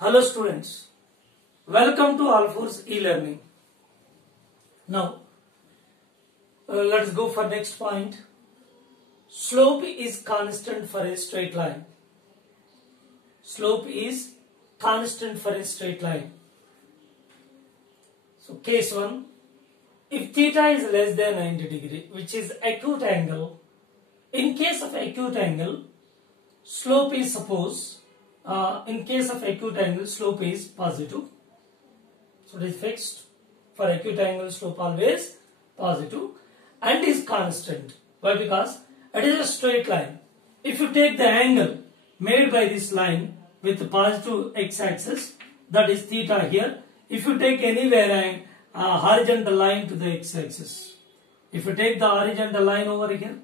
Hello students, welcome to Alfor's e-learning. Now, let's go for next point. Slope is constant for a straight line. Slope is constant for a straight line. So case 1, if theta is less than 90 degree, which is acute angle, in case of acute angle, slope is in case of acute angle, slope is positive. So it is fixed. For acute angle, slope always positive and is constant. Why? Because it is a straight line. If you take the angle made by this line with the positive x-axis, that is theta here. If you take anywhere a horizontal line to the x-axis, if you take the horizontal line over here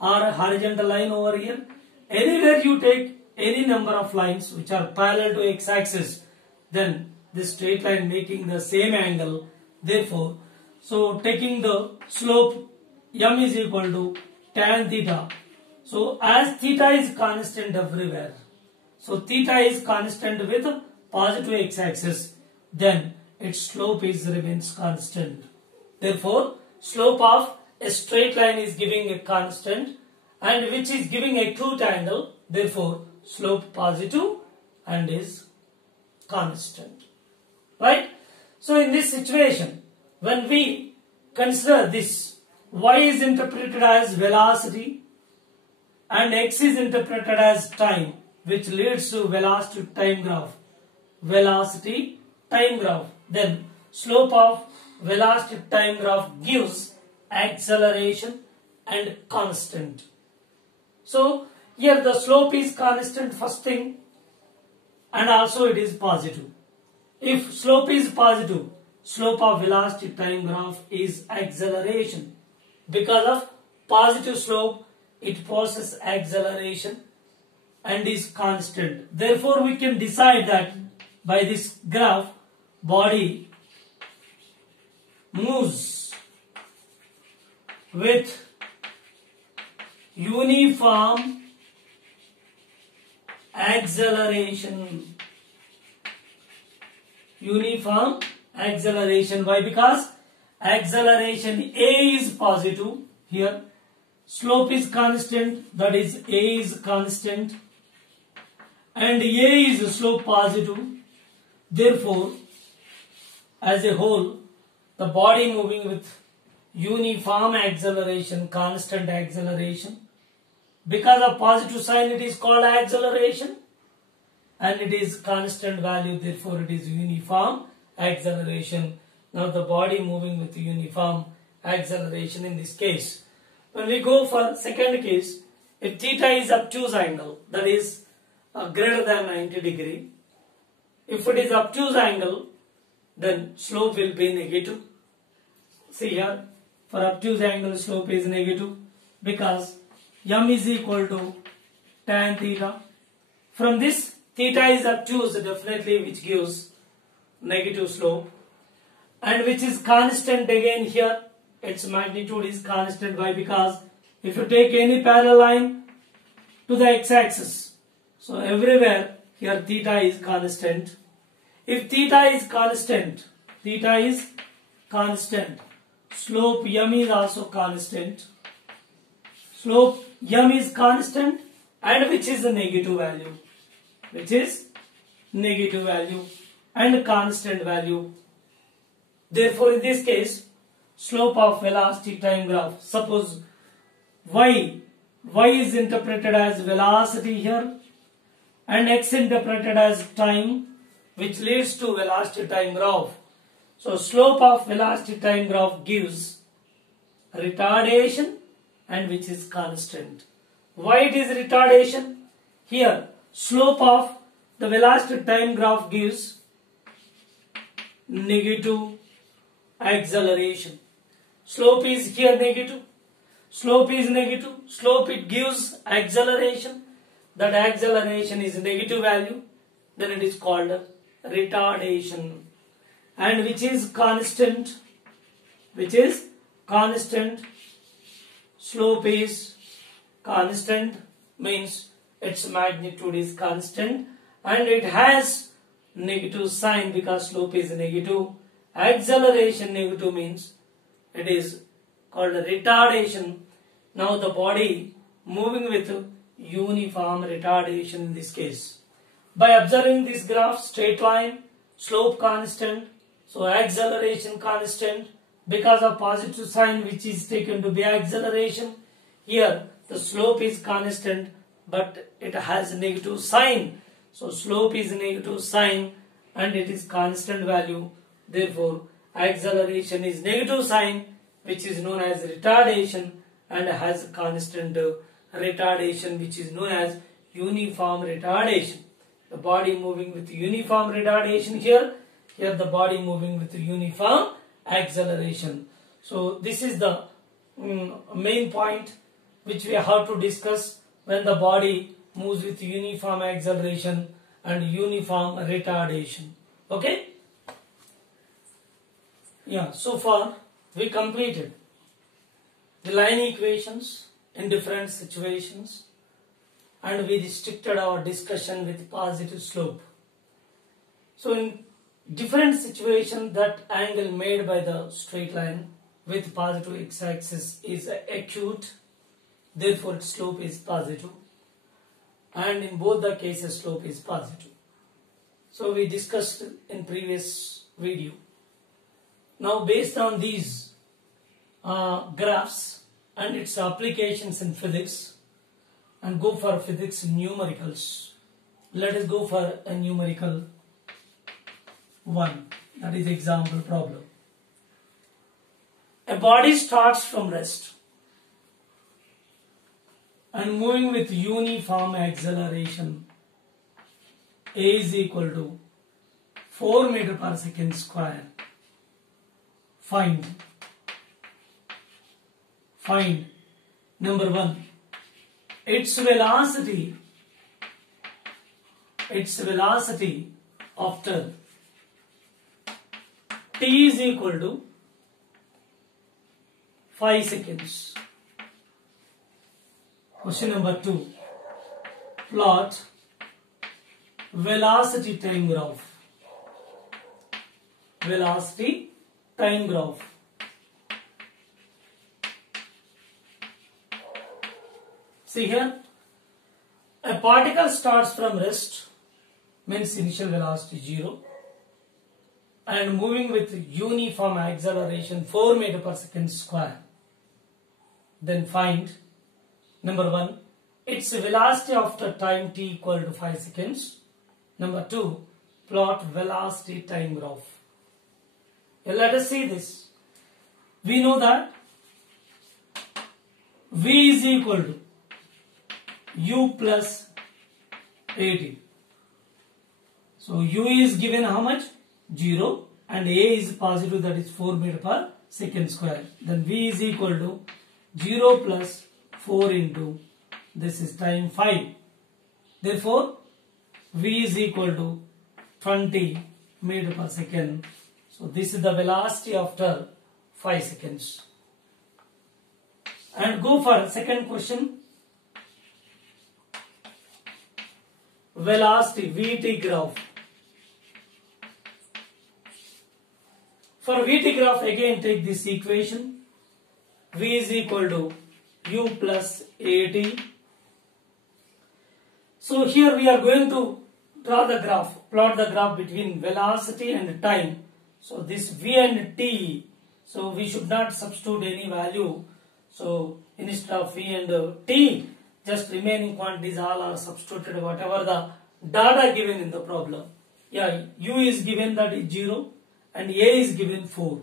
or a horizontal line over here, anywhere you take any number of lines which are parallel to x-axis, then this straight line making the same angle. Therefore, so taking the slope m is equal to tan theta. So as theta is constant everywhere, so theta is constant with positive x-axis, then its slope remains constant. Therefore, slope of a straight line is giving a constant and which is giving acute angle. Therefore, slope positive and is constant. Right? So in this situation, when we consider this, y is interpreted as velocity and x is interpreted as time, which leads to velocity time graph. Velocity time graph. Then slope of velocity time graph gives acceleration and constant. So here the slope is constant first thing and also it is positive. If slope is positive, slope of velocity time graph is acceleration. Because of positive slope, it possesses acceleration and is constant. Therefore, we can decide that by this graph, body moves with uniform acceleration. Uniform acceleration. Why? Because acceleration A is positive here. Slope is constant, that is A is constant and A is slope positive. Therefore, as a whole, the body moving with uniform acceleration, constant acceleration. Because of positive sign, it is called acceleration and it is constant value, therefore it is uniform acceleration. Now the body moving with uniform acceleration in this case. When we go for second case, if theta is obtuse angle, that is greater than 90 degree. If it is obtuse angle, then slope will be negative. See here, for obtuse angle slope is negative because m is equal to tan theta. From this, theta is obtuse definitely, which gives negative slope and which is constant again here. Its magnitude is constant. Why? Because if you take any parallel line to the x-axis, so everywhere here theta is constant. If theta is constant, slope m is also constant. Slope m is constant and which is a negative value. Which is negative value and constant value. Therefore, in this case, slope of velocity time graph, suppose y is interpreted as velocity here and x interpreted as time, which leads to velocity time graph. So slope of velocity time graph gives retardation and which is constant. Why it is retardation? Here slope of the velocity time graph gives negative acceleration. Slope is here negative. Slope is negative. Slope it gives acceleration. That acceleration is negative value. Then it is called retardation. And which is constant. Slope is constant means its magnitude is constant and it has negative sign because slope is negative. Acceleration negative means it is called retardation. Now the body moving with uniform retardation in this case. By observing this graph, straight line, slope constant, so acceleration constant, because of positive sign which is taken to be acceleration. Here the slope is constant but it has negative sign. So slope is negative sign and it is constant value. Therefore acceleration is negative sign, which is known as retardation, and has constant retardation, which is known as uniform retardation. The body moving with uniform retardation here the body moving with uniform acceleration. So this is the main point which we have to discuss when the body moves with uniform acceleration and uniform retardation. Okay? Yeah, so far we completed the line equations in different situations and we restricted our discussion with positive slope. So in different situations, that angle made by the straight line with positive x-axis is acute, therefore its slope is positive, and in both the cases slope is positive. So we discussed in previous video. Now based on these graphs and its applications in physics, and go for physics numericals. Let us go for a numerical one, that is example problem. A body starts from rest and moving with uniform acceleration. A is equal to 4 meter per second square. Find number 1, its velocity after t is equal to 5 seconds. Question number 2, plot velocity time graph. Velocity time graph. See here, a particle starts from rest, means initial velocity 0, and moving with uniform acceleration 4 meter per second square. Then find number 1, its velocity after time t equal to 5 seconds. Number 2, plot velocity time graph. Let us see this. We know that v is equal to u plus at. So u is given how much? 0, and a is positive, that is 4 meter per second square. Then v is equal to 0 plus 4 into this is time 5. Therefore v is equal to 20 meter per second. So this is the velocity after 5 seconds. And go for second question. Velocity Vt graph. For Vt graph, again take this equation. V is equal to u plus at. So here we are going to draw the graph, plot the graph between velocity and time. So this v and t, so we should not substitute any value. So instead of v and t, just remaining quantities all are substituted whatever the data given in the problem. Yeah, u is given, that is 0, and a is given 4.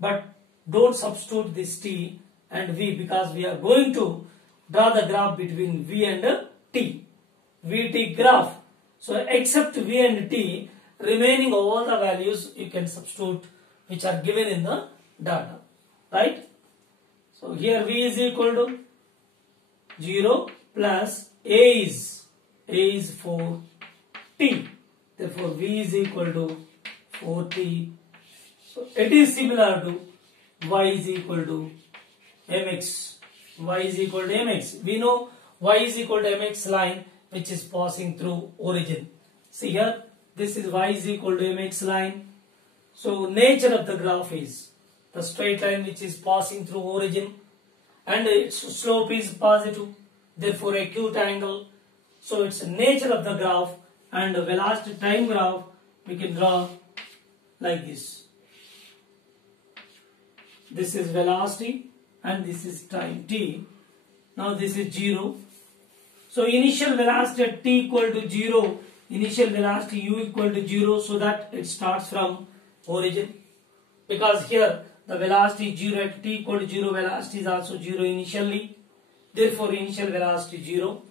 But don't substitute this t and v because we are going to draw the graph between v and t. Vt graph. So except v and t, remaining all the values you can substitute which are given in the data. Right? So here v is equal to 0 plus a is 4t. Therefore v is equal to 4t. So it is similar to y is equal to mx. Y is equal to mx. We know y is equal to mx line which is passing through origin. See here, this is y is equal to mx line. So nature of the graph is the straight line which is passing through origin and its slope is positive, therefore acute angle. So it's the nature of the graph, and the velocity time graph we can draw like this. This is velocity and this is time t. Now this is 0. So initial velocity at t equal to 0, initial velocity u equal to 0, so that it starts from origin. Because here the velocity is 0 at t equal to 0, velocity is also 0 initially. Therefore initial velocity 0.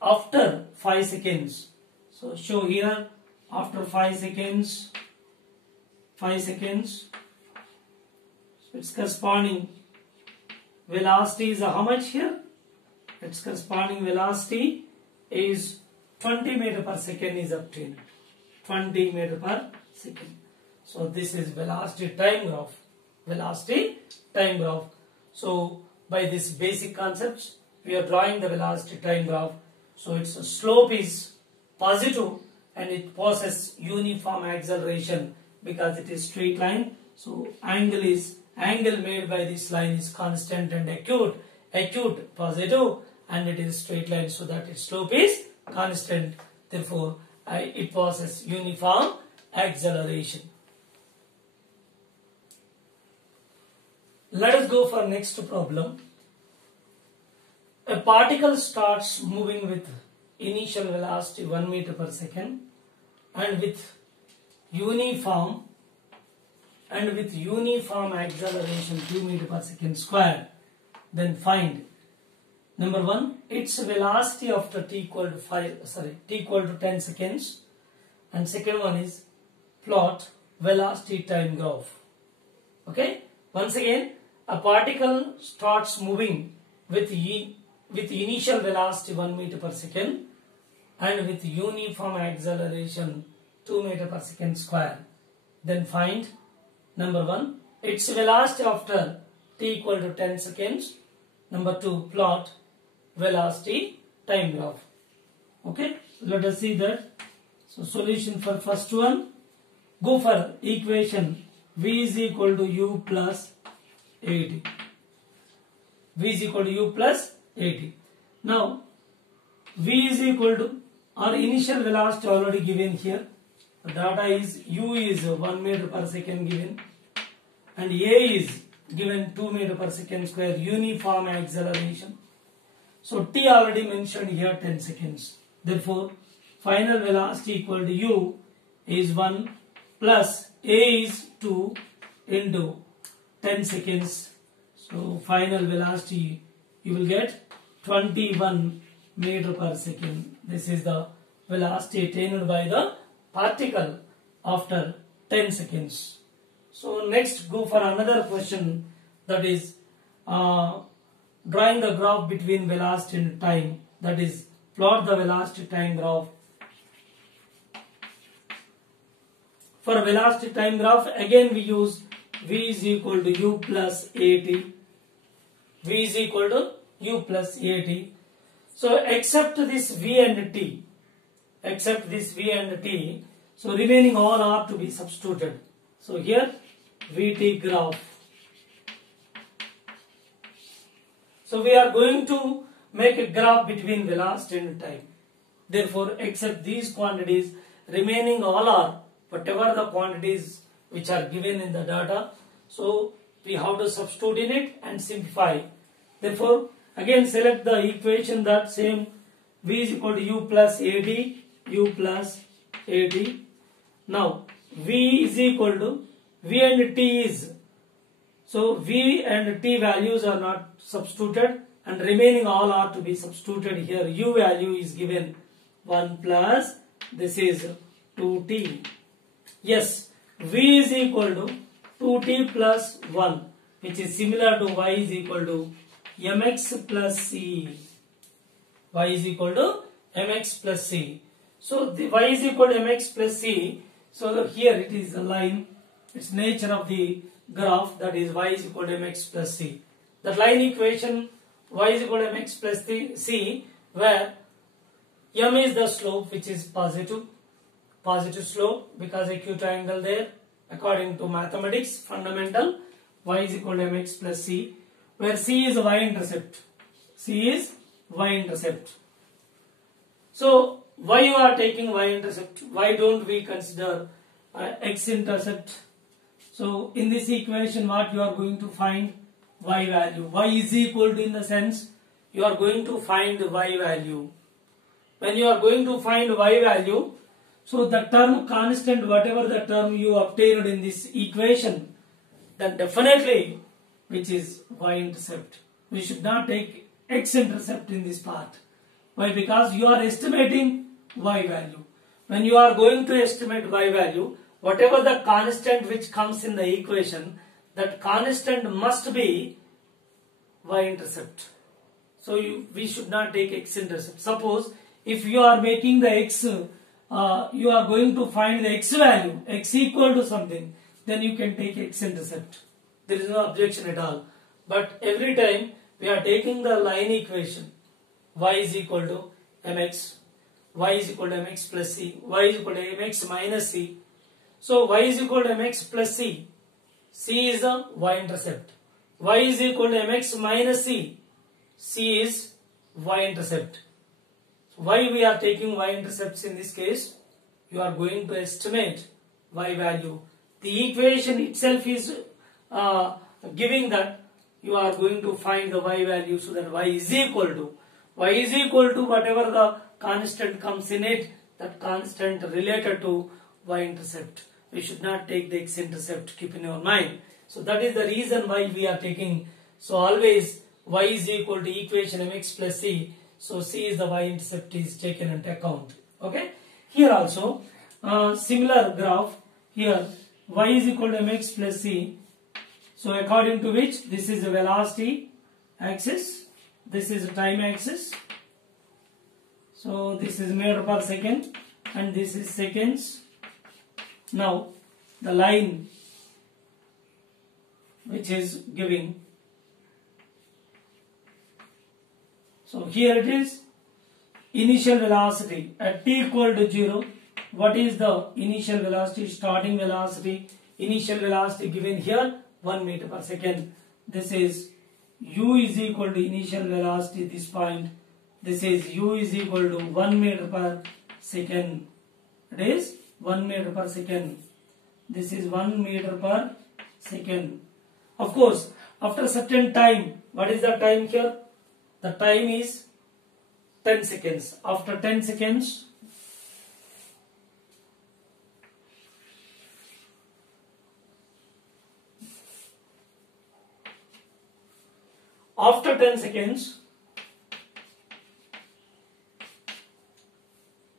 After 5 seconds, so show here, after 5 seconds, its corresponding velocity is how much here? Its corresponding velocity is 20 meter per second is obtained. 20 meter per second. So this is velocity time graph. Velocity time graph. So by this basic concepts, we are drawing the velocity time graph. So its slope is positive and it possesses uniform acceleration because it is straight line. So angle made by this line is constant and acute positive, and it is straight line, so that its slope is constant. Therefore it possesses uniform acceleration. Let us go for next problem. A particle starts moving with initial velocity 1 meter per second and with uniform acceleration 2 meter per second square. Then find, number 1, its velocity after t equal to 10 seconds, and second one is plot velocity time graph. Okay, once again, a particle starts moving with initial velocity 1 meter per second and with uniform acceleration 2 meter per second square. Then find, number 1, its velocity after t equal to 10 seconds. Number 2, plot velocity time graph. Okay, let us see that. So solution for first one, go for equation v is equal to u plus 80. V is equal to u plus 80. Now v is equal to, our initial velocity already given here. The data is u is 1 meter per second given, and a is given 2 meter per second square, uniform acceleration. So t already mentioned here 10 seconds. Therefore final velocity equal to u is 1 plus a is 2 into 10 seconds. So final velocity you will get 21 meter per second. This is the velocity attained by the particle after 10 seconds. So next go for another question, that is drawing the graph between velocity and time, that is plot the velocity time graph. For velocity time graph, again we use v is equal to u plus 80. V is equal to u plus 80. So except this v and t, so remaining all are to be substituted. So here vt graph. So we are going to make a graph between velocity and time. Therefore except these quantities, remaining all are whatever the quantities which are given in the data. So we have to substitute in it and simplify. Therefore again select the equation that same, v is equal to u plus 80, u plus 80. Now v is equal to, v and t is, so v and t values are not substituted and remaining all are to be substituted here. U value is given 1 plus, this is 2t. Yes, v is equal to 2t plus 1, which is similar to y is equal to mx plus c. Y is equal to mx plus c. So the y is equal to mx plus c. So here it is a line. Its nature of the graph, that is y is equal to mx plus c. The line equation y is equal to mx plus c, where m is the slope which is positive positive slope because acute angle there. According to mathematics fundamental, y is equal to mx plus c, where c is y-intercept. C is y-intercept. So why you are taking y-intercept? Why don't we consider x-intercept? So in this equation, what you are going to find? Y value. Y is equal to, in the sense you are going to find y value. When you are going to find y value, so the term constant, whatever the term you obtained in this equation, then definitely which is y-intercept. We should not take x-intercept in this part. Why? Because you are estimating y value. When you are going to estimate y value, whatever the constant which comes in the equation, that constant must be y-intercept. So we should not take x-intercept. Suppose if you are making the x, you are going to find the x value, x equal to something, then you can take x-intercept. There is no objection at all. But every time we are taking the line equation, y is equal to mx, y is equal to mx plus c, y is equal to mx minus c. So y is equal to mx plus c, c is the y-intercept. Y is equal to mx minus c, c is y-intercept. So why we are taking y-intercepts in this case? You are going to estimate y value. The equation itself is giving that you are going to find the y value, so that y is equal to whatever the constant comes in it, that constant related to y-intercept. We should not take the x-intercept, keep in your mind. So that is the reason why we are taking, so always y is equal to equation mx plus c, so c is the y-intercept is taken into account. Okay. Here also similar graph, here y is equal to mx plus c, so according to which this is the velocity axis, this is the time axis, so this is meter per second and this is seconds. Now the line which is giving, so here it is initial velocity at t equal to 0. What is the initial velocity, starting velocity, initial velocity given here 1 meter per second. This is u is equal to initial velocity, this point, this is u is equal to 1 meter per second. It is 1 meter per second. This is 1 meter per second. Of course, after a certain time, what is the time here? The time is 10 seconds. After 10 seconds,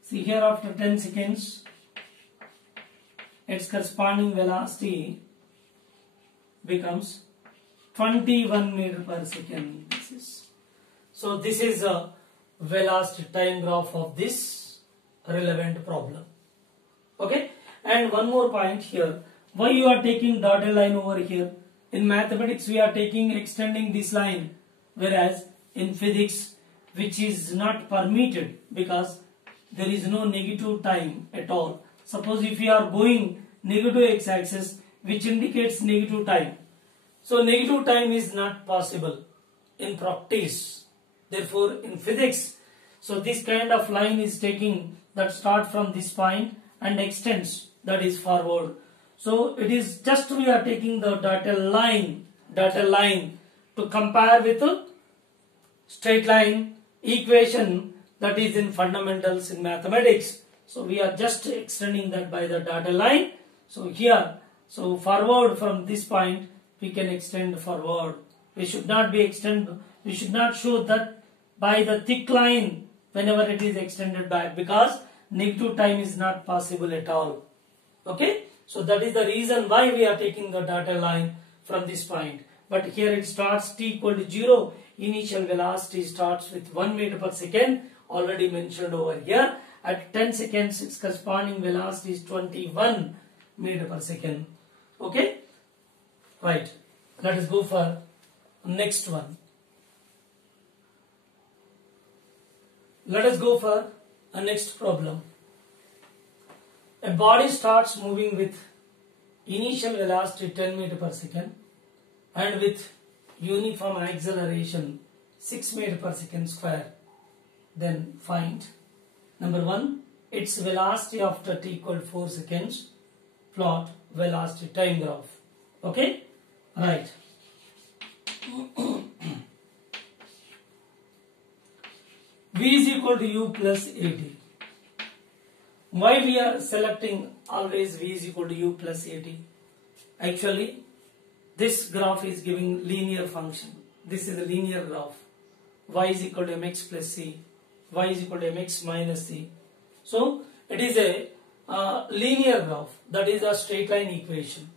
see here, after 10 seconds, its corresponding velocity becomes 21 meter per second. So this is a velocity time graph of this relevant problem. Okay. And one more point here. Why you are taking dotted line over here? In mathematics we are taking extending this line, whereas in physics, which is not permitted because there is no negative time at all. Suppose if you are going negative x-axis, which indicates negative time. So negative time is not possible in practice. Therefore in physics, so this kind of line is taking that start from this point and extends, that is forward. So it is just we are taking the dotted line to compare with a straight line equation that is in fundamentals in mathematics. So we are just extending that by the dotted line. So here, so forward from this point we can extend forward. We should not show that by the thick line whenever it is extended back, because negative time is not possible at all. Okay. So that is the reason why we are taking the dotted line from this point. But here it starts t equal to 0. Initial velocity starts with 1 meter per second, already mentioned over here. At 10 seconds, its corresponding velocity is 21 meter per second. Okay? Right. Let us go for next one. Let us go for a next problem. a body starts moving with initial velocity 10 meter per second and with uniform acceleration 6 meter per second square, then find number 1 its velocity after t equal 4 seconds, plot velocity time graph. Okay, right. V is equal to u plus at. Why we are selecting always V is equal to u plus at? Actually, this graph is giving linear function. This is a linear graph. Y is equal to mx plus c. Y is equal to mx minus c. So it is a linear graph. That is a straight line equation.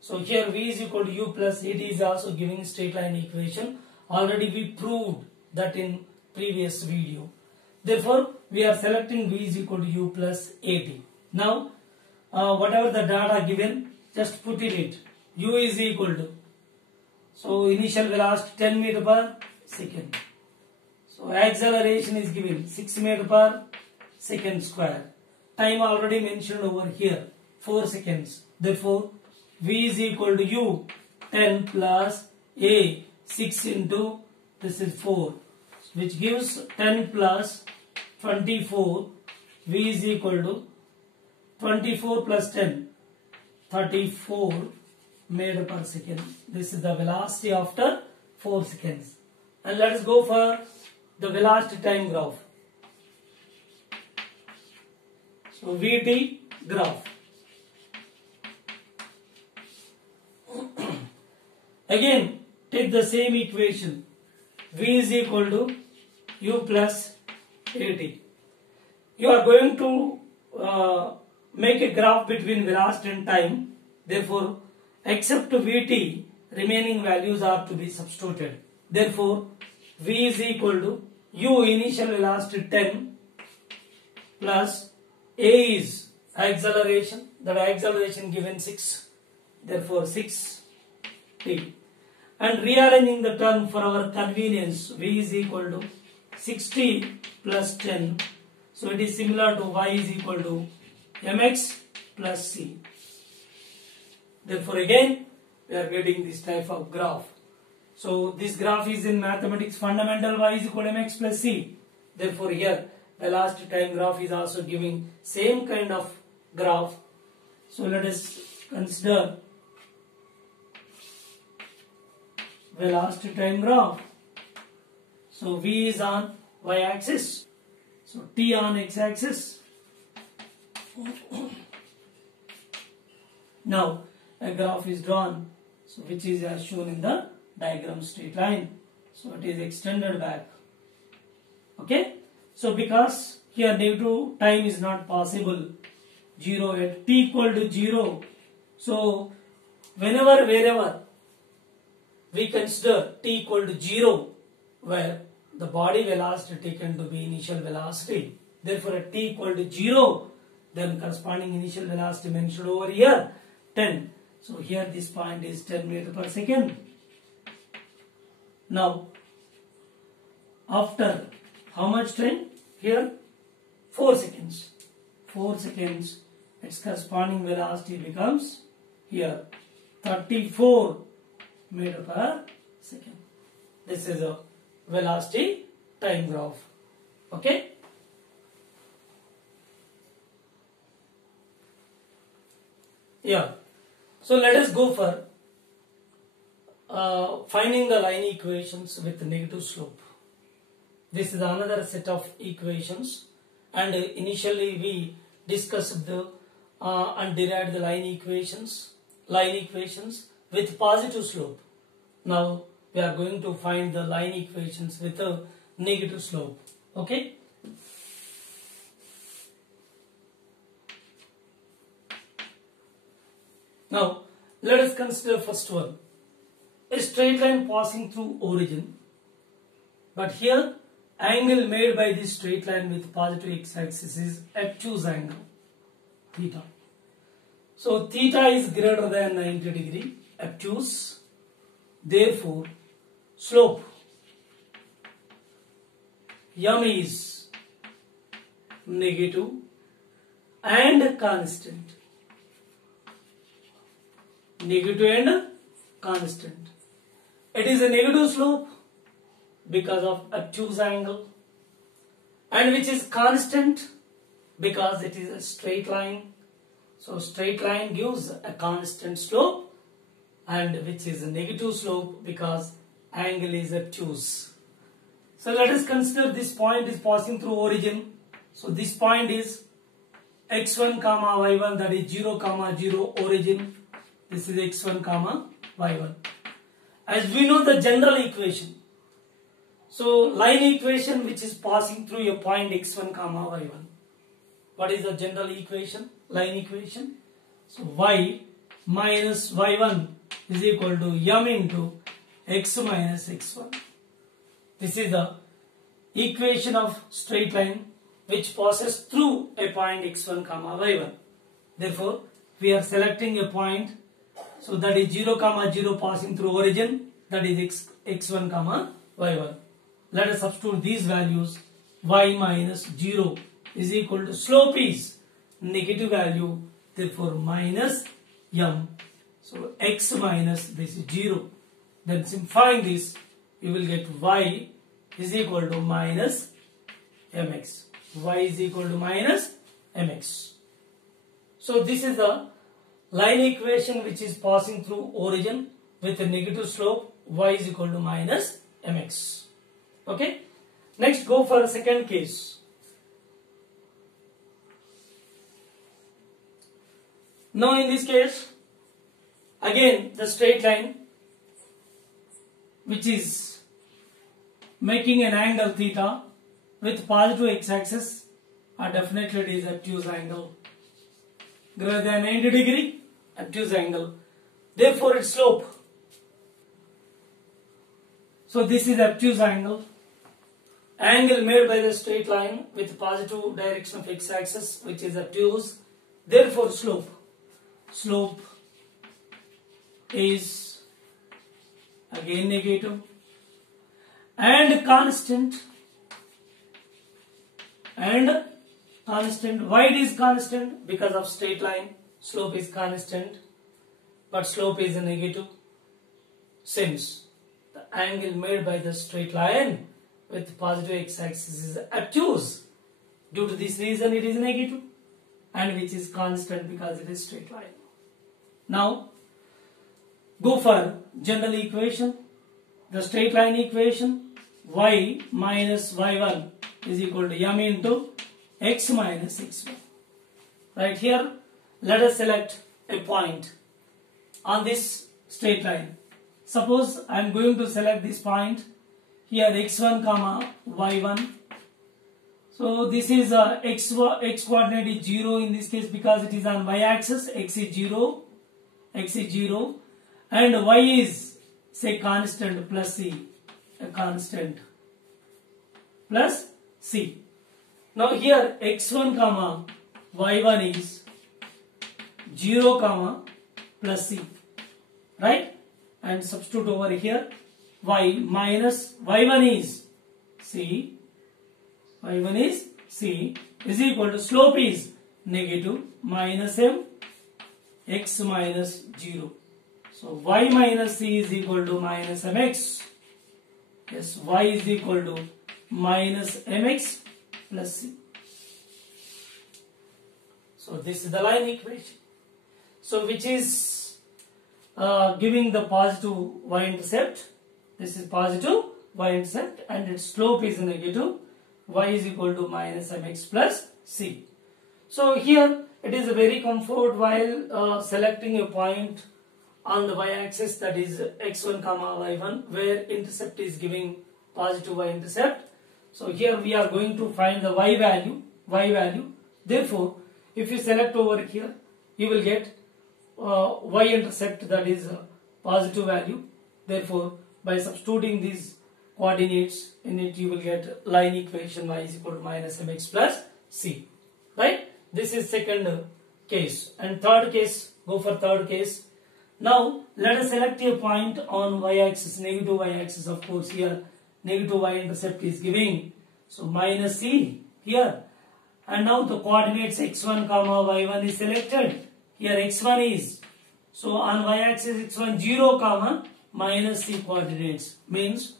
So here V is equal to u plus at is also giving straight line equation. Already we proved that in previous video. Therefore, we are selecting V is equal to u plus at. Now, whatever the data given, just put in it. U is equal to, so initial velocity 10 meter per second. So acceleration is given 6 meter per second square. Time already mentioned over here, 4 seconds. Therefore, V is equal to u 10 plus a 6 into this is 4, which gives 10 plus 24. V is equal to 24 plus 10, 34 meter per second. This is the velocity after 4 seconds. And let us go for the velocity time graph. So Vt graph. Again, take the same equation. V is equal to u plus at. You are going to make a graph between velocity and time. Therefore, except Vt, remaining values are to be substituted. Therefore, V is equal to u initial velocity 10 plus a is acceleration. That acceleration given 6. Therefore, 6 t. And rearranging the term for our convenience, V is equal to 60 plus 10. So it is similar to Y is equal to mx plus c. Therefore, again we are getting this type of graph. So this graph is in mathematics fundamental. Y is equal to mx plus c. Therefore, here velocity time graph is also giving same kind of graph. So let us consider velocity time graph. So V is on y axis, so t on x axis. Now a graph is drawn, so which is as shown in the diagram straight line. So it is extended back. Okay. So because here due to time is not possible, 0 at t equal to 0. So whenever, wherever we consider t equal to 0, where the body velocity taken to be initial velocity. Therefore, at t equal to 0, then corresponding initial velocity mentioned over here 10. So here this point is 10 meter per second. Now, after how much time? Here 4 seconds. 4 seconds, its corresponding velocity becomes here 34 meter per second. This is a velocity time graph. Okay. Yeah. So let us go for finding the line equations with negative slope. This is another set of equations, and initially we discussed the and derived the line equations with positive slope. Now we are going to find the line equations with a negative slope. Okay. Now let us consider first one, a straight line passing through origin, but here angle made by this straight line with positive x-axis is obtuse angle theta. So theta is greater than 90 degree, obtuse. Therefore, slope m is negative and constant. Negative and constant. It is a negative slope because of obtuse angle, and which is constant because it is a straight line. So straight line gives a constant slope, and which is a negative slope because angle is obtuse. So let us consider this point is passing through origin. So this point is x1 comma y1, that is 0 comma 0 origin. This is x1 comma y1. As we know the general equation, so line equation which is passing through a point x1 comma y1. What is the general equation? Line equation. So y minus y1 is equal to m into x minus x1. This is the equation of straight line which passes through a point x1 comma y1. Therefore, we are selecting a point, so that is 0 comma 0 passing through origin, that is x1 comma y1. Let us substitute these values. Y minus 0 is equal to slope is negative value, therefore minus m. So x minus this is 0. Then simplifying this, you will get y is equal to minus mx. Y is equal to minus mx. So this is the line equation which is passing through origin with a negative slope. Y is equal to minus mx. Okay. Next, go for a second case. Now in this case, again the straight line which is making an angle theta with positive x-axis, definitely it is obtuse angle greater than 90 degree, obtuse angle. Therefore its slope. So this is obtuse angle made by the straight line with positive direction of x-axis which is obtuse. Therefore slope is again negative and constant. Why it is constant? Because of straight line slope is constant, but slope is a negative since the angle made by the straight line with positive x-axis is obtuse. Due to this reason it is negative, and which is constant because it is straight line. Now go for general equation, the straight line equation. Y minus y1 is equal to m into x minus x1. Right here, let us select a point on this straight line. Suppose I am going to select this point here, x1 comma y1. So this is x coordinate is 0 in this case because it is on y axis. X is 0, and y is say constant plus c, a constant plus c. Now here x1 comma y1 is 0 comma plus c, right? And substitute over here y minus y1 is c, is equal to slope is negative minus m x minus 0. So y minus c is equal to minus mx. Yes, y is equal to minus mx plus c. So this is the line equation. So which is giving the positive y-intercept. This is positive y-intercept and its slope is negative. Y is equal to minus mx plus c. So here it is a very comfort while selecting a point on the y-axis, that is x1 comma y1, where intercept is giving positive y-intercept. So here we are going to find the y value. Therefore, if you select over here, you will get y-intercept, that is positive value. Therefore, by substituting these coordinates in it, you will get line equation y is equal to minus mx plus c. Right? This is second case. And third case, go for third case. Now, let us select a point on y-axis, negative y-axis. Of course, here negative y-intercept is giving. So, minus c here. and now the coordinates x1 comma y1 is selected. Here x1 is, so on y-axis x1 0 comma minus c coordinates, means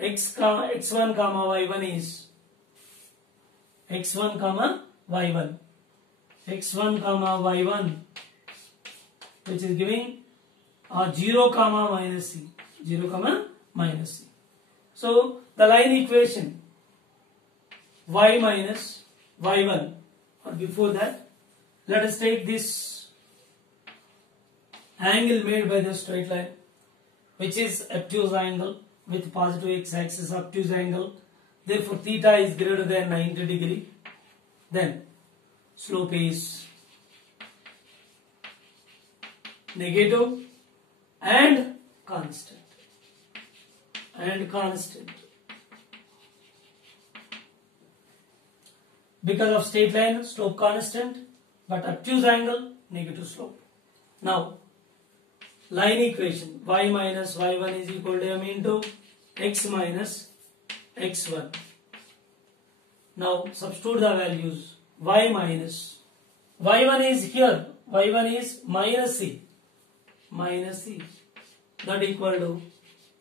x1 comma y1 is x1 comma y1, x1 comma y1, which is giving 0 comma minus c, 0 comma minus c. So the line equation y minus y1, or before that, let us take this angle made by the straight line, which is obtuse angle with positive x-axis obtuse angle. Therefore theta is greater than 90 degree. Then slope is negative and constant. Because of straight line, slope constant, but obtuse angle, negative slope. Now line equation y minus y1 is equal to m into x minus x1. Now substitute the values. Y minus y1 is here, y1 is minus c, that equal to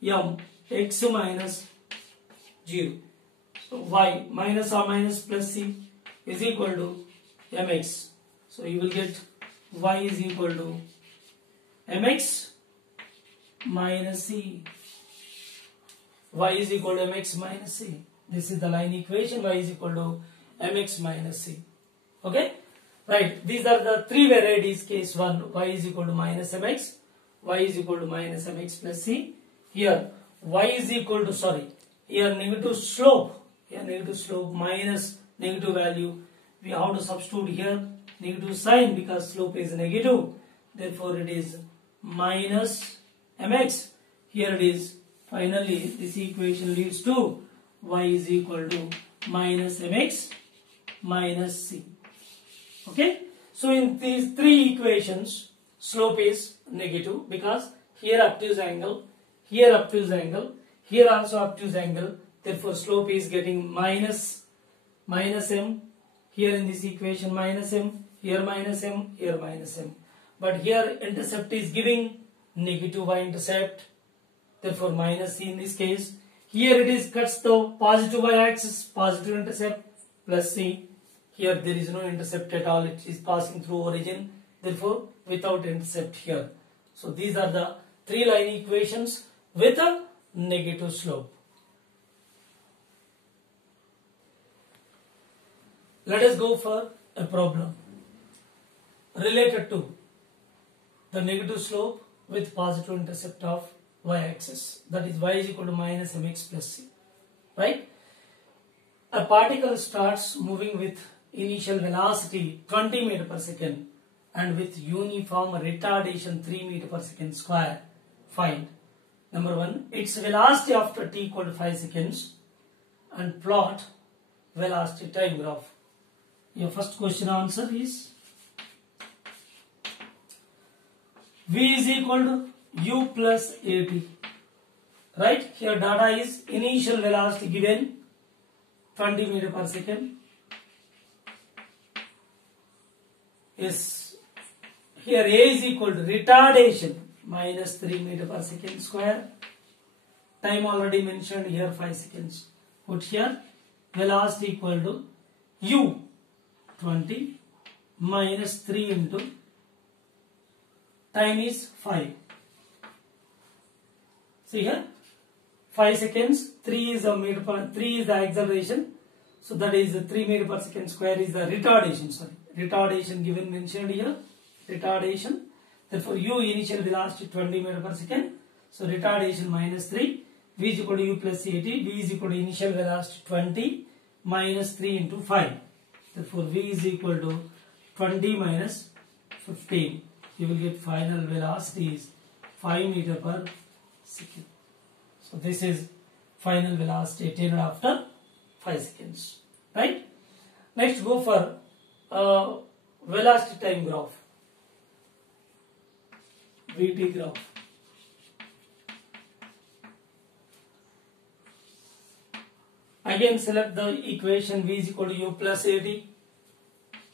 m x minus 0. So y minus or minus plus c is equal to mx. So you will get y is equal to mx minus c. Y is equal to mx minus c. This is the line equation. Y is equal to mx minus c. Okay, right. These are the three varieties. Case 1, y is equal to minus mx, y is equal to minus mx plus c. Here y is equal to, here negative slope, minus negative value. We have to substitute here negative sign because slope is negative. Therefore it is minus mx. Here it is, finally this equation leads to y is equal to minus mx minus c. Okay, so in these three equations slope is negative because here obtuse angle, here obtuse angle, here also obtuse angle. Therefore slope is getting minus m. Here in this equation minus m, here minus m, here minus m. But here intercept is giving negative y-intercept. Therefore minus c in this case. Here it is cuts the positive y-axis, positive intercept plus c. Here there is no intercept at all. It is passing through origin. Therefore without intercept here. So these are the three line equations with a negative slope. Let us go for a problem related to the negative slope with positive intercept of y-axis. That is y is equal to minus mx plus c. Right? A particle starts moving with initial velocity 20 meter per second and with uniform retardation 3 meter per second square. Find number 1, its velocity after t equal to 5 seconds and plot velocity time graph. Your first question answer is v is equal to u plus at. Right? Here data is initial velocity given 20 meter per second. Yes. Here a is equal to retardation minus 3 meter per second square. Time already mentioned here 5 seconds. Put here velocity equal to u 20 minus 3 into time is 5. See here 5 seconds, 3 is the meter per 3 is the acceleration. So that is 3 meter per second square is the retardation. Retardation given mentioned here. Retardation. Therefore u initial velocity 20 meter per second. So retardation minus 3. V is equal to u plus 80. V is equal to initial velocity 20 minus 3 into 5. Therefore v is equal to 20 minus 15. You will get final velocity is 5 meter per second. So this is final velocity attained after 5 seconds. Right? Next go for velocity time graph. VT graph. Again select the equation v is equal to u plus 80.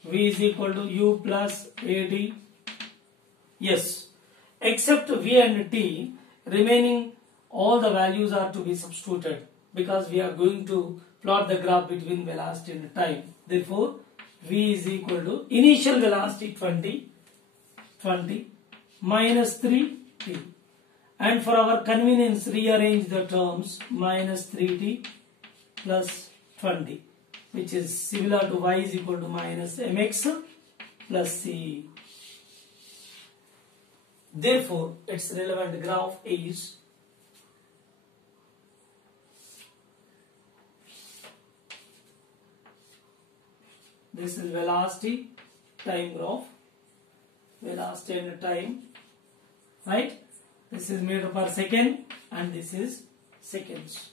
V is equal to U plus AT. Yes, except V and T, remaining all the values are to be substituted because we are going to plot the graph between velocity and time. Therefore, V is equal to initial velocity 20 minus 3t, and for our convenience rearrange the terms minus 3t plus 20, which is similar to y is equal to minus mx plus c. Therefore, its relevant graph is this is velocity time graph, velocity and time, right? This is meter per second and this is seconds.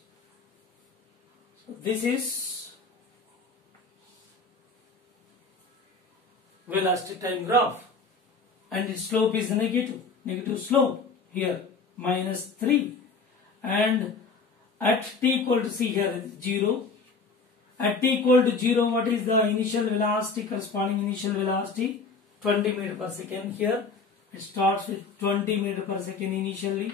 So this is velocity time graph, and its slope is negative slope here minus 3, and at t equal to c here 0. At t equal to 0, what is the initial velocity, corresponding initial velocity? 20 meter per second. Here it starts with 20 meter per second initially.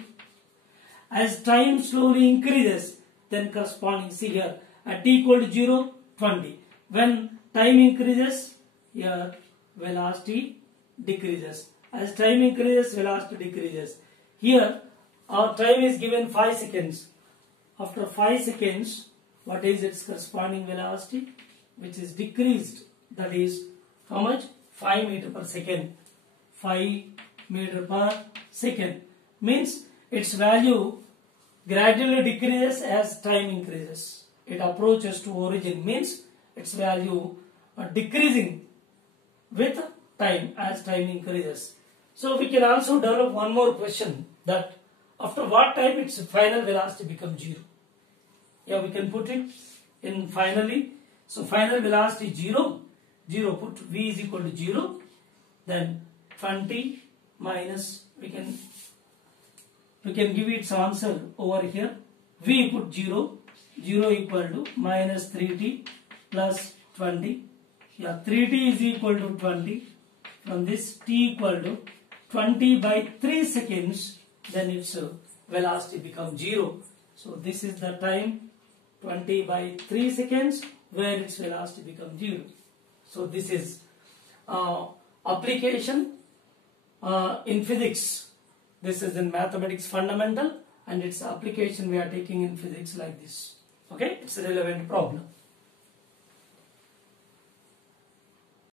As time slowly increases, then corresponding, see here, at t equal to 0, 20. When time increases, here velocity decreases. As time increases, velocity decreases. Here our time is given 5 seconds. After 5 seconds, what is its corresponding velocity? Which is decreased. That is how much? 5 meter per second. 5 meter per second. Means its value gradually decreases as time increases. It approaches to origin. Means its value decreasing with time as time increases. So we can also develop one more question, that after what time its final velocity becomes 0. Yeah, we can put it in finally. So final velocity 0, put V is equal to 0, then 20 minus, we can give its answer over here. V put 0 equal to minus 3t plus 20. Yeah, 3t is equal to 20. From this t equal to 20 by 3 seconds, then its velocity becomes 0. So this is the time, 20 by 3 seconds, where its velocity becomes 0. So this is application in physics. This is in mathematics fundamental, and its application we are taking in physics like this. Okay, it's a relevant problem.